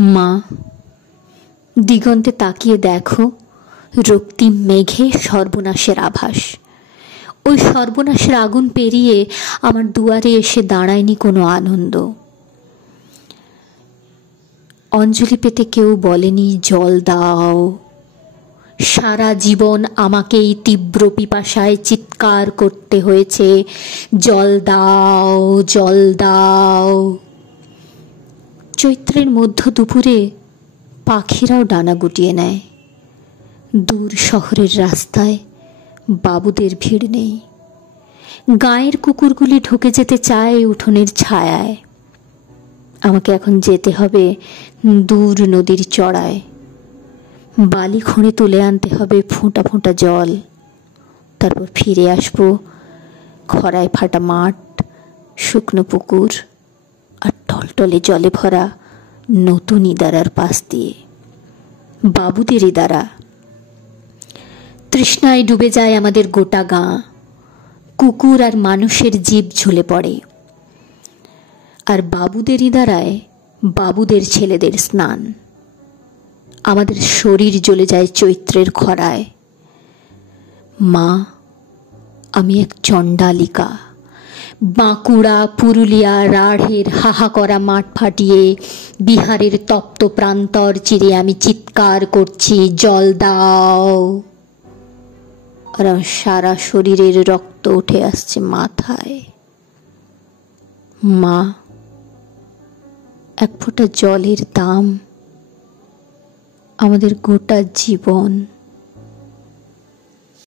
মা, দিগন্তে তাকিয়ে দেখো, রক্তিম মেঘে সর্বনাশের আভাস। ওই সর্বনাশের আগুন পেরিয়ে আমার দুয়ারে এসে দাঁড়ায়নি কোনো আনন্দ। অঞ্জলি পেতে কেউ বলেনি জল দাও। সারা জীবন আমাকেই তীব্র পিপাসায় চিৎকার করতে হয়েছে, জল দাও, জল দাও। চৈত্রের মধ্য দুপুরে পাখিরাও ডানা গুটিয়ে নেয়। দূর শহরের রাস্তায় বাবুদের ভিড় নেই। গাঁয়ের কুকুরগুলি ঢুকে যেতে চায় উঠোনের ছায়ায়। আমাকে এখন যেতে হবে দূর নদীর চড়ায়। বালি খড়ে তুলে আনতে হবে ফোঁটা ফোঁটা জল। তারপর ফিরে আসবো খরায় ফাটা মাঠ, শুকনো পুকুর আর টলটলে জলে ভরা নতুন ইদারার পাশ দিয়ে, বাবুদের ইদারা। তৃষ্ণায় ডুবে যায় আমাদের গোটা গাঁ। কুকুর আর মানুষের জীব ঝুলে পড়ে। আর বাবুদের ইদারায় বাবুদের ছেলেদের স্নান। আমাদের শরীর জ্বলে যায় চৈত্রের খরায়। মা, আমি এক চণ্ডালিকা। বাঁকুড়া, পুরুলিয়া, রাঢ়ের হাহা করা মাঠ ফাটিয়ে বিহারের তপ্ত প্রান্তর চিরে আমি চিৎকার করছি, জল দাও। আর আমার সারা শরীরের রক্ত উঠে আসছে মাথায়। মা, এক ফোঁটা জলের দাম আমাদের গোটা জীবন।